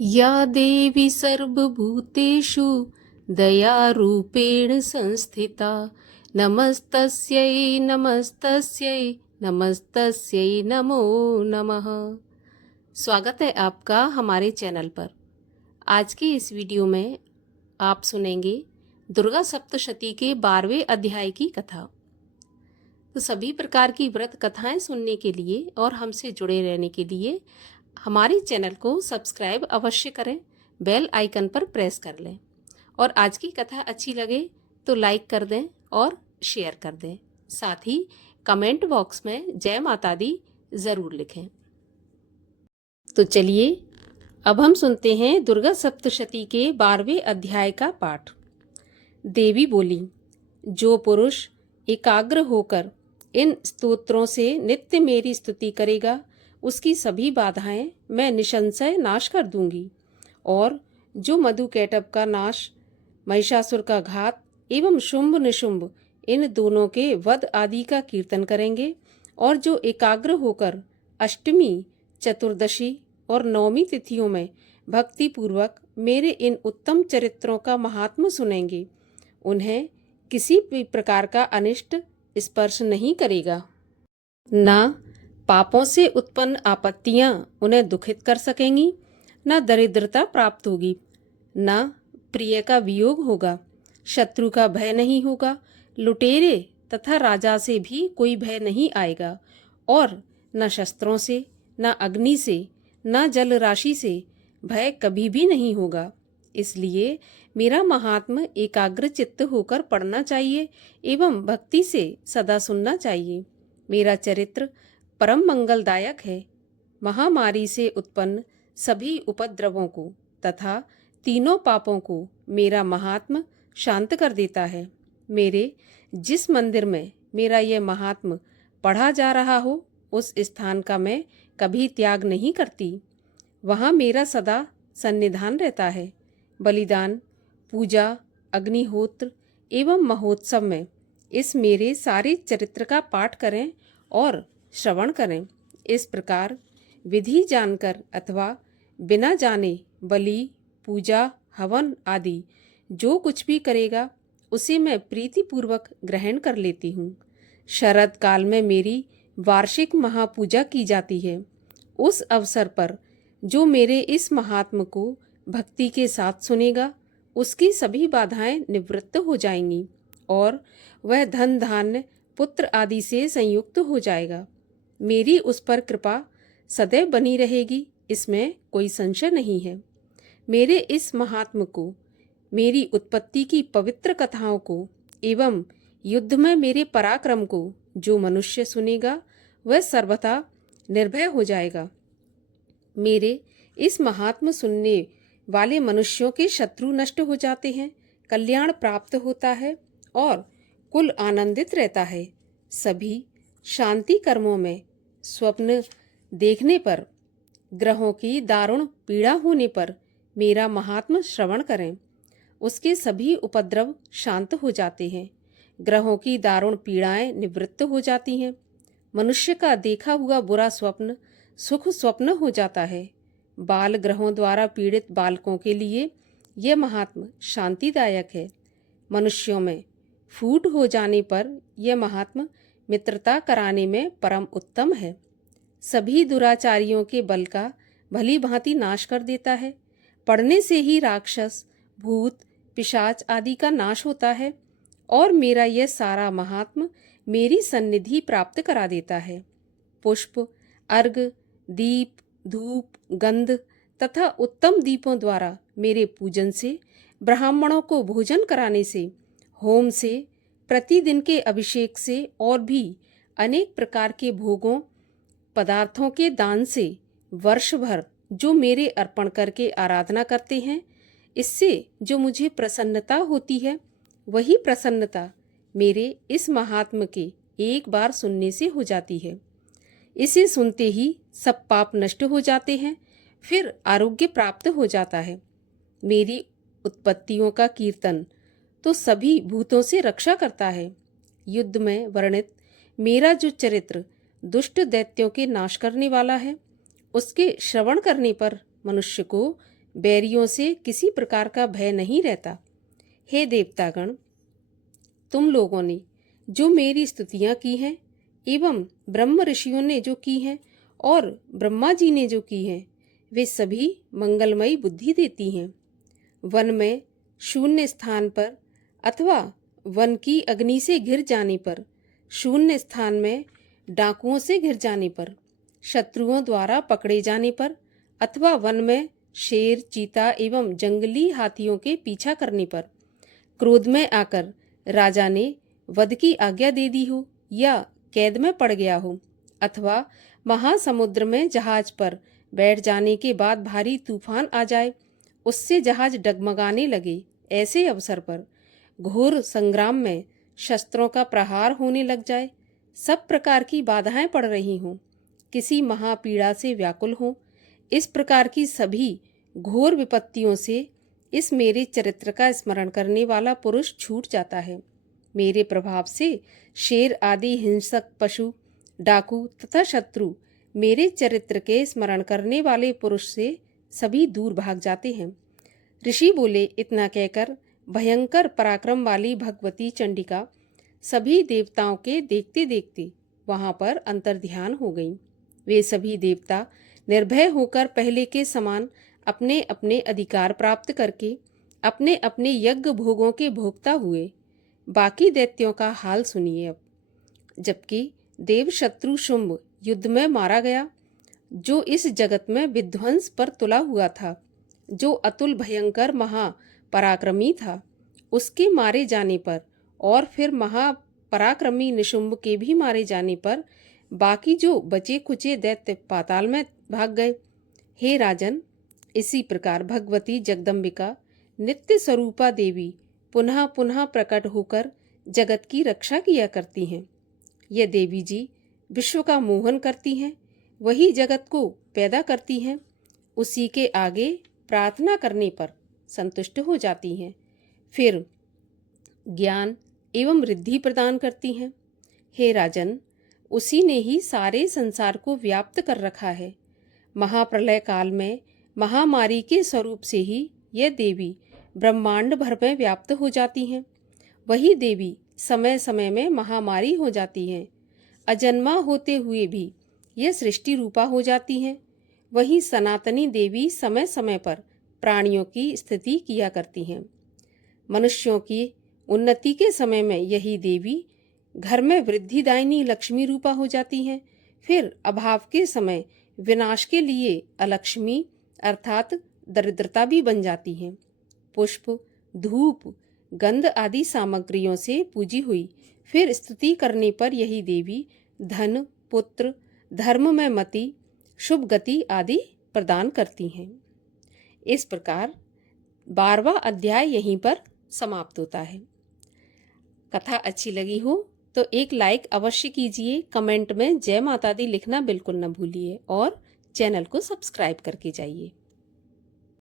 या देवी सर्वभूतेषु दयारूपेण संस्थिता नमस्तस्यै नमस्तस्यै नमस्तस्यै नमो नमः। स्वागत है आपका हमारे चैनल पर। आज की इस वीडियो में आप सुनेंगे दुर्गा सप्तशती के 12वें अध्याय की कथा। तो सभी प्रकार की व्रत कथाएं सुनने के लिए और हमसे जुड़े रहने के लिए हमारे चैनल को सब्सक्राइब अवश्य करें, बेल आइकन पर प्रेस कर लें और आज की कथा अच्छी लगे तो लाइक कर दें और शेयर कर दें। साथ ही कमेंट बॉक्स में जय माता दी ज़रूर लिखें। तो चलिए अब हम सुनते हैं दुर्गा सप्तशती के 12वें अध्याय का पाठ। देवी बोली, जो पुरुष एकाग्र होकर इन स्तोत्रों से नित्य मेरी स्तुति करेगा उसकी सभी बाधाएं मैं निसंशय नाश कर दूंगी। और जो मधुकैटभ का नाश, महिषासुर का घात एवं शुंभ निशुंभ इन दोनों के वध आदि का कीर्तन करेंगे और जो एकाग्र होकर अष्टमी, चतुर्दशी और नवमी तिथियों में भक्ति पूर्वक मेरे इन उत्तम चरित्रों का महात्म्य सुनेंगे, उन्हें किसी भी प्रकार का अनिष्ट स्पर्श नहीं करेगा। ना पापों से उत्पन्न आपत्तियां उन्हें दुखित कर सकेंगी, न दरिद्रता प्राप्त होगी, न प्रिय का वियोग होगा, शत्रु का भय नहीं होगा, लुटेरे तथा राजा से भी कोई भय नहीं आएगा, और न शस्त्रों से, न अग्नि से, न जल राशि से भय कभी भी नहीं होगा। इसलिए मेरा महात्म्य एकाग्र चित्त होकर पढ़ना चाहिए एवं भक्ति से सदा सुनना चाहिए। मेरा चरित्र परम मंगलदायक है। महामारी से उत्पन्न सभी उपद्रवों को तथा तीनों पापों को मेरा महात्म्य शांत कर देता है। मेरे जिस मंदिर में मेरा यह महात्म्य पढ़ा जा रहा हो उस स्थान का मैं कभी त्याग नहीं करती। वहाँ मेरा सदा सन्निधान रहता है। बलिदान, पूजा, अग्निहोत्र एवं महोत्सव में इस मेरे सारे चरित्र का पाठ करें और श्रवण करें। इस प्रकार विधि जानकर अथवा बिना जाने बलि, पूजा, हवन आदि जो कुछ भी करेगा उसे मैं प्रीतिपूर्वक ग्रहण कर लेती हूँ। शरद काल में मेरी वार्षिक महापूजा की जाती है। उस अवसर पर जो मेरे इस महात्म्य को भक्ति के साथ सुनेगा उसकी सभी बाधाएं निवृत्त हो जाएंगी और वह धन धान्य पुत्र आदि से संयुक्त हो जाएगा। मेरी उस पर कृपा सदैव बनी रहेगी, इसमें कोई संशय नहीं है। मेरे इस महात्म्य को, मेरी उत्पत्ति की पवित्र कथाओं को एवं युद्ध में मेरे पराक्रम को जो मनुष्य सुनेगा वह सर्वथा निर्भय हो जाएगा। मेरे इस महात्म्य सुनने वाले मनुष्यों के शत्रु नष्ट हो जाते हैं, कल्याण प्राप्त होता है और कुल आनंदित रहता है। सभी शांति कर्मों में स्वप्न देखने पर, ग्रहों की दारुण पीड़ा होने पर मेरा महात्म्य श्रवण करें। उसके सभी उपद्रव शांत हो जाते हैं। ग्रहों की दारुण पीड़ाएं निवृत्त हो जाती हैं। मनुष्य का देखा हुआ बुरा स्वप्न सुख स्वप्न हो जाता है। बाल ग्रहों द्वारा पीड़ित बालकों के लिए यह महात्म्य शांतिदायक है। मनुष्यों में फूट हो जाने पर यह महात्म्य मित्रता कराने में परम उत्तम है। सभी दुराचारियों के बल का भली भांति नाश कर देता है। पढ़ने से ही राक्षस, भूत, पिशाच आदि का नाश होता है और मेरा यह सारा महात्म्य मेरी सन्निधि प्राप्त करा देता है। पुष्प, अर्घ, दीप, धूप, गंध तथा उत्तम दीपों द्वारा मेरे पूजन से, ब्राह्मणों को भोजन कराने से, होम से, प्रतिदिन के अभिषेक से और भी अनेक प्रकार के भोगों पदार्थों के दान से वर्ष भर जो मेरे अर्पण करके आराधना करते हैं, इससे जो मुझे प्रसन्नता होती है वही प्रसन्नता मेरे इस महात्म्य के एक बार सुनने से हो जाती है। इसे सुनते ही सब पाप नष्ट हो जाते हैं, फिर आरोग्य प्राप्त हो जाता है। मेरी उत्पत्तियों का कीर्तन तो सभी भूतों से रक्षा करता है। युद्ध में वर्णित मेरा जो चरित्र दुष्ट दैत्यों के नाश करने वाला है, उसके श्रवण करने पर मनुष्य को बैरियों से किसी प्रकार का भय नहीं रहता। हे देवतागण, तुम लोगों ने जो मेरी स्तुतियां की हैं एवं ब्रह्म ऋषियों ने जो की हैं और ब्रह्मा जी ने जो की हैं, वे सभी मंगलमयी बुद्धि देती हैं। वन में शून्य स्थान पर अथवा वन की अग्नि से घिर जाने पर, शून्य स्थान में डाकुओं से घिर जाने पर, शत्रुओं द्वारा पकड़े जाने पर अथवा वन में शेर, चीता एवं जंगली हाथियों के पीछा करने पर क्रोध में आकर राजा ने वध की आज्ञा दे दी हो या कैद में पड़ गया हो अथवा महासमुद्र में जहाज पर बैठ जाने के बाद भारी तूफान आ जाए, उससे जहाज डगमगाने लगे, ऐसे अवसर पर घोर संग्राम में शस्त्रों का प्रहार होने लग जाए, सब प्रकार की बाधाएं पड़ रही हों, किसी महापीड़ा से व्याकुल हों, इस प्रकार की सभी घोर विपत्तियों से इस मेरे चरित्र का स्मरण करने वाला पुरुष छूट जाता है। मेरे प्रभाव से शेर आदि हिंसक पशु, डाकू तथा शत्रु मेरे चरित्र के स्मरण करने वाले पुरुष से सभी दूर भाग जाते हैं। ऋषि बोले। इतना कहकर भयंकर पराक्रम वाली भगवती चंडिका सभी देवताओं के देखते देखते वहां पर अंतर्ध्यान हो गईं। वे सभी देवता निर्भय होकर पहले के समान अपने अपने अधिकार प्राप्त करके अपने अपने यज्ञ भोगों के भोक्ता हुए। बाकी दैत्यों का हाल सुनिए अब। जबकि देव शत्रु शुंभ युद्ध में मारा गया, जो इस जगत में विध्वंस पर तुला हुआ था, जो अतुल भयंकर महापराक्रमी था, उसके मारे जाने पर और फिर महापराक्रमी निशुंभ के भी मारे जाने पर बाकी जो बचे खुचे दैत्य पाताल में भाग गए। हे राजन, इसी प्रकार भगवती जगदम्बिका नित्य स्वरूपा देवी पुनः पुनः प्रकट होकर जगत की रक्षा किया करती हैं। ये देवी जी विश्व का मोहन करती हैं, वही जगत को पैदा करती हैं, उसी के आगे प्रार्थना करने पर संतुष्ट हो जाती हैं, फिर ज्ञान एवं रिद्धि प्रदान करती हैं। हे राजन, उसी ने ही सारे संसार को व्याप्त कर रखा है। महाप्रलय काल में महामारी के स्वरूप से ही यह देवी ब्रह्मांड भर में व्याप्त हो जाती हैं। वही देवी समय समय में महामारी हो जाती हैं। अजन्मा होते हुए भी यह सृष्टि रूपा हो जाती हैं। वही सनातनी देवी समय समय पर प्राणियों की स्थिति किया करती हैं। मनुष्यों की उन्नति के समय में यही देवी घर में वृद्धिदायिनी लक्ष्मी रूपा हो जाती हैं। फिर अभाव के समय विनाश के लिए अलक्ष्मी अर्थात दरिद्रता भी बन जाती हैं। पुष्प, धूप, गंध आदि सामग्रियों से पूजी हुई फिर स्तुति करने पर यही देवी धन, पुत्र, धर्म में मति, शुभ गति आदि प्रदान करती हैं। इस प्रकार 12वां अध्याय यहीं पर समाप्त होता है। कथा अच्छी लगी हो तो एक लाइक अवश्य कीजिए, कमेंट में जय माता दी लिखना बिल्कुल न भूलिए और चैनल को सब्सक्राइब करके जाइए।